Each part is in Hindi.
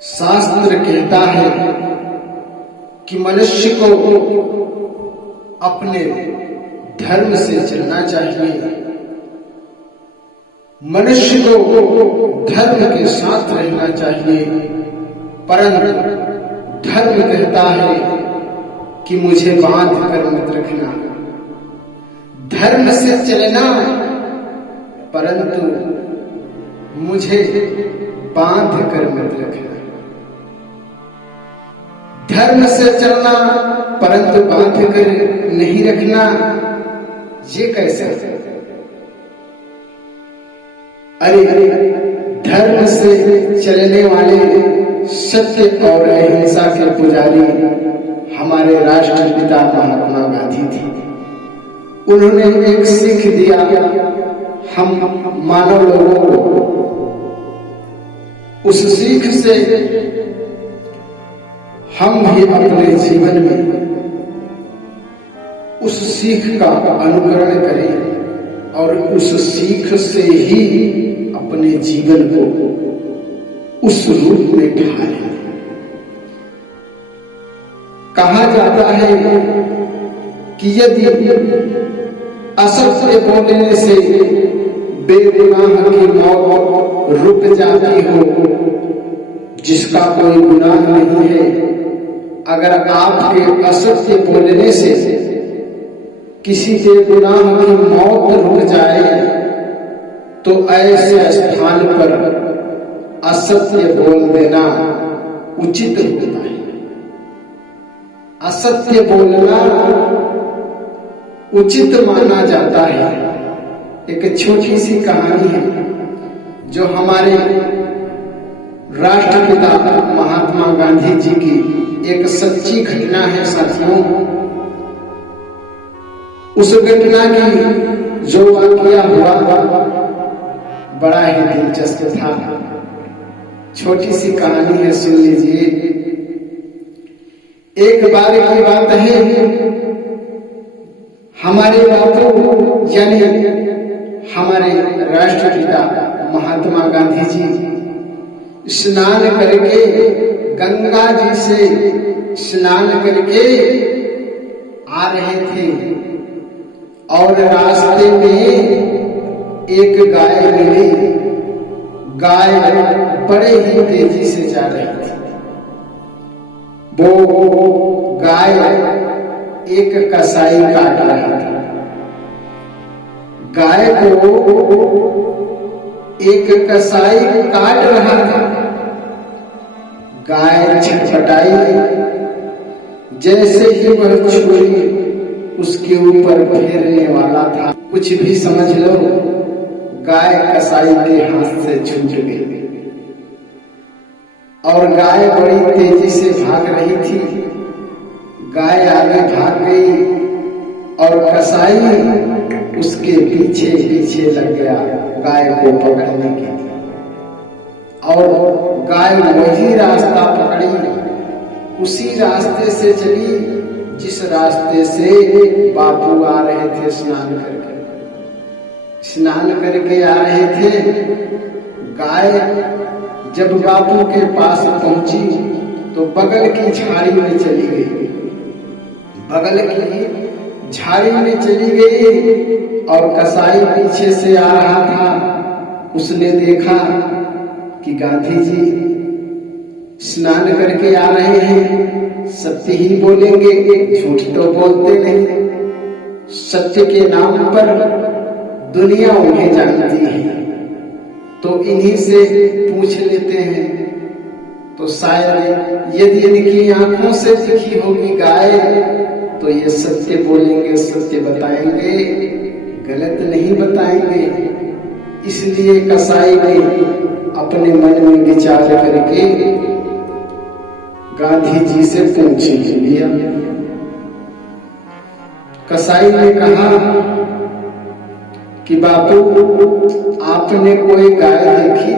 शास्त्र कहता है कि मनुष्य को अपने धर्म से चलना चाहिए, मनुष्य को धर्म के साथ रहना चाहिए। परंतु धर्म कहता है कि मुझे बांध कर मत रखना, धर्म से चलना, परंतु मुझे बांध कर मत रखना। धर्म से चलना परंतु बांध कर नहीं रखना, ये कैसे? अरे धर्म से चलने वाले सत्य और अहिंसा के पुजारी हमारे राष्ट्रपिता महात्मा गांधी थे। उन्होंने एक सीख दिया हम मानव लोगों को। उस सीख से हम भी अपने जीवन में उस सीख का अनुकरण करें और उस सीख से ही अपने जीवन को उस रूप में ढालें। कहा जाता है कि यदि असत्य बोलने से बेगुनाह की मौत रुक जाती हो, जिसका कोई गुनाह नहीं है, अगर आपके असत्य बोलने से किसी बेगुनाह की मौत रुक जाए तो ऐसे स्थान पर असत्य बोल देना उचित होता है। असत्य बोलना उचित माना जाता है। एक छोटी सी कहानी है जो हमारे राष्ट्रपिता महात्मा गांधी जी की एक सच्ची घटना है साथियों। उस घटना की जो वाकया हुआ बड़ा ही दिलचस्प था। छोटी सी कहानी है, सुन लीजिए। एक बार की बात है, हमारे बापू यानी हमारे राष्ट्रपिता महात्मा गांधी जी स्नान करके, गंगा जी से स्नान करके आ रहे थे और रास्ते में एक गाय मिली। गाय बड़े ही तेजी से जा रही थी। वो गाय एक कसाई काट रहा था। गाय को एक कसाई काट रहा था। गाय छटपटाई, जैसे ही वह छुरी उसके ऊपर फेरने वाला था, कुछ भी समझ लो, गाय कसाई के हाथ से छूट गई और गाय बड़ी तेजी से भाग रही थी। गाय आगे भाग गई और कसाई उसके पीछे पीछे लग गया गाय को पकड़ने के लिए। और गाय वही रास्ता पकड़ी, उसी रास्ते से चली जिस रास्ते से बापू आ रहे थे स्नान करके आ रहे थे। गाय जब बापू के पास पहुंची तो बगल की झाड़ी में चली गई। बगल की झाड़ी में चली गई और कसाई पीछे से आ रहा था। उसने देखा कि गांधी जी स्नान करके आ रहे हैं, सत्य ही बोलेंगे, झूठ तो बोलते नहीं। सत्य के नाम पर दुनिया उन्हें जानती है, तो इन्हीं से पूछ लेते हैं। तो शायद यदि इनकी आंखों से दिखी होगी गाय तो ये सत्य बोलेंगे, सत्य बताएंगे, गलत नहीं बताएंगे। इसलिए कसाई ने अपने मन में विचार करके गांधी जी से पूछ लिया। कसाई ने कहा कि बापू आपने कोई गाय देखी?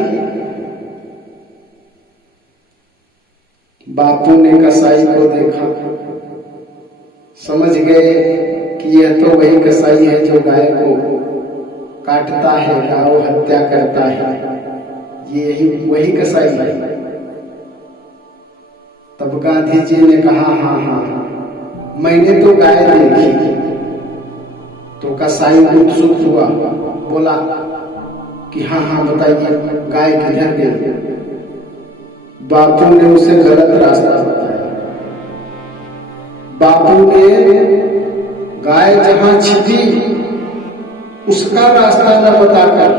बापू ने कसाई को देखा, समझ गए कि यह तो वही कसाई है जो गाय को काटता है, गौ हत्या करता है। ये वही कसाई है। तब गांधी जी ने कहा, हाँ हाँ मैंने तो गाय देखी। तो कसाई उत्सुक हुआ, बोला कि हाँ हाँ बताइए गाय किधर गई। बापू ने उसे गलत रास्ता बताया। बापू ने गाय जहां छिपी उसका रास्ता न बताकर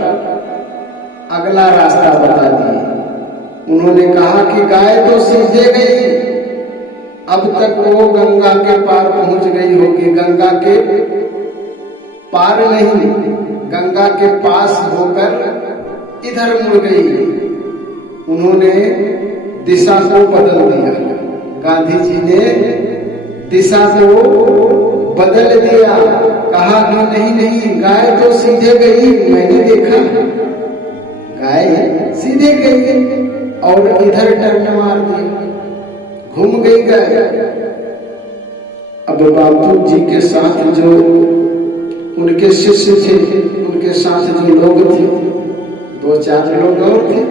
अगला रास्ता बता दिया। उन्होंने कहा कि गाय तो सीधे गई, अब तक वो गंगा के पार पहुंच गई होगी। गंगा के पार नहीं, गंगा के पास होकर इधर मुड़ गई। उन्होंने दिशा को बदल दिया। गांधी जी ने दिशा को बदल दिया, कहा कि नहीं नहीं गाय तो सीधे गई, मैंने देखा गाय सीधे गई और इधर टर्न मार दिया, घूम गई गाय। अब बापू जी के साथ जो उनके शिष्य थे, उनके साथ जो लोग थे, 2-4 लोग और थे,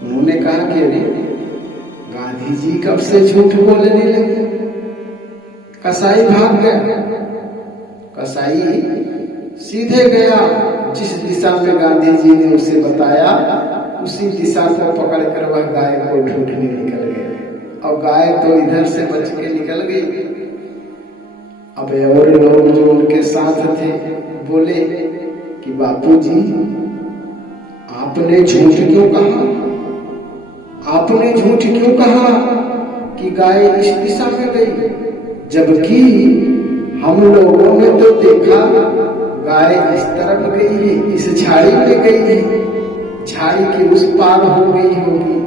उन्होंने कहा कि अरे गांधी जी कब से झूठ बोलने लगे। कसाई भाग गया। कसाई सीधे गया, जिस दिशा में गांधी जी ने उसे बताया उसी दिशा को पकड़कर वह गाय को ढूंढने निकल गया। और गाय तो इधर से बच के निकल गई। अब और लोग जो उनके साथ थे बोले कि बापूजी आपने झूठ क्यों कहा, आपने झूठ क्यों कहा कि गाय इस दिशा में गई, जबकि हम लोगों ने तो देखा गाय इस तरफ गई है, इस झाड़ी में गई है, झाड़ी के उस पार हो गई होगी,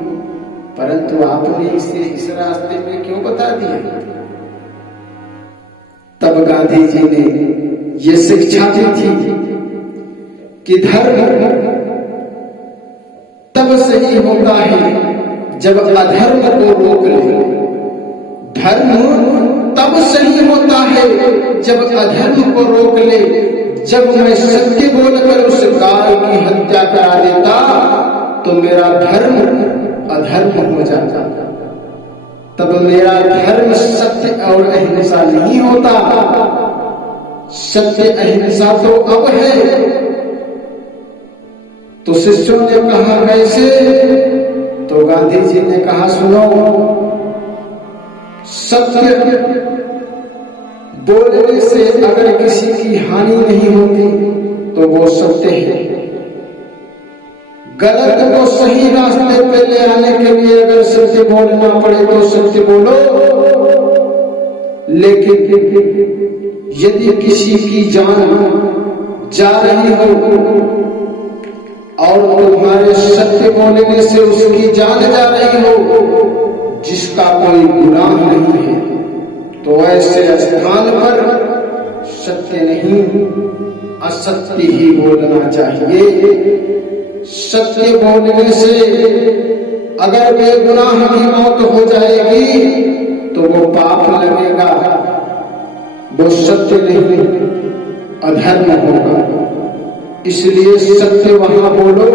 परंतु आपने इसे इस रास्ते में क्यों बता दिया। तब गांधी जी ने ये शिक्षा दी थी कि धर्म तब सही होता है जब अधर्म को रोक ले। धर्म तब सही होता है जब अधर्म को रोक ले। जब मैं सत्य बोलकर उस गाय की हत्या करा देता तो मेरा धर्म अधर्म हो जाता। तब मेरा धर्म सत्य और अहिंसा नहीं होता। सत्य अहिंसा तो अब है। तो शिष्यों ने कहा कैसे? तो गांधी जी ने कहा सुनो, सत्य बोलने से अगर किसी की हानि नहीं होती तो वो सत्य है। गलत को सही रास्ते पे ले आने के लिए अगर सत्य बोलना पड़े तो सत्य बोलो, लेकिन यदि किसी की जान जा रही हो और तुम्हारे सत्य बोलने से उसकी जान जा रही हो जिसका कोई गुनाह नहीं है, तो ऐसे स्थान पर सत्य नहीं असत्य ही बोलना चाहिए। सत्य बोलने से अगर बेगुनाह की मौत हो जाएगी तो वो पाप लगेगा, वो सत्य नहीं अधर्म होगा। इसलिए सत्य वहां बोलो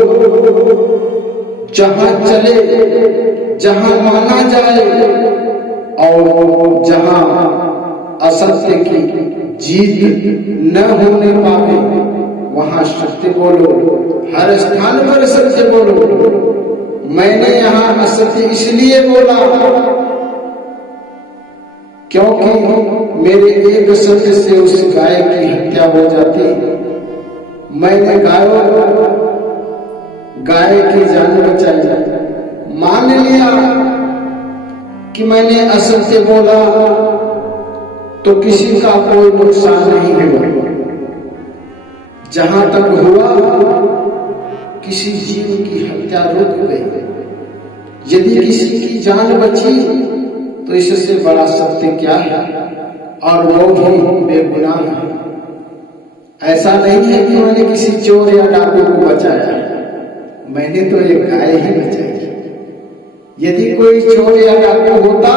जहां चले, जहां माना जाए, और जहां असत्य की जीत न होने पावे वहां सत्य बोलो। हर स्थान पर सत्य बोलो। मैंने यहाँ असत्य इसलिए बोला क्योंकि मेरे एक सत्य से उस गाय की हत्या हो जाती। मैंने गाय की जान बचाई। मान लिया कि मैंने असत्य बोला तो किसी का कोई नुकसान नहीं हुआ। जहां तक हुआ किसी जीव की हत्या रुक गई। यदि किसी की जान बची तो इससे बड़ा सत्य क्या है, और वो भी बेगुनाह है। ऐसा नहीं है कि मैंने किसी चोर या डाकू को बचाया, मैंने तो एक गाय ही बचाई। यदि कोई चोर या डाकू होता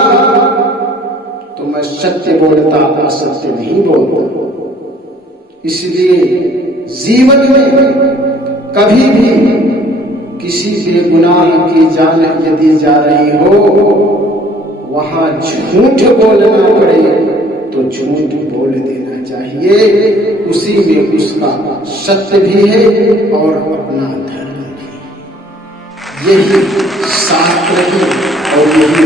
तो मैं सत्य बोलता, असत्य नहीं बोलता। इसलिए जीवन में कभी भी किसी बेगुनाह की जान यदि जा रही हो वहां झूठ बोलना पड़े तो झूठ बोल देना चाहिए। उसी में उसका सत्य भी है और अपना धर्म भी। यही शास्त्र है और यही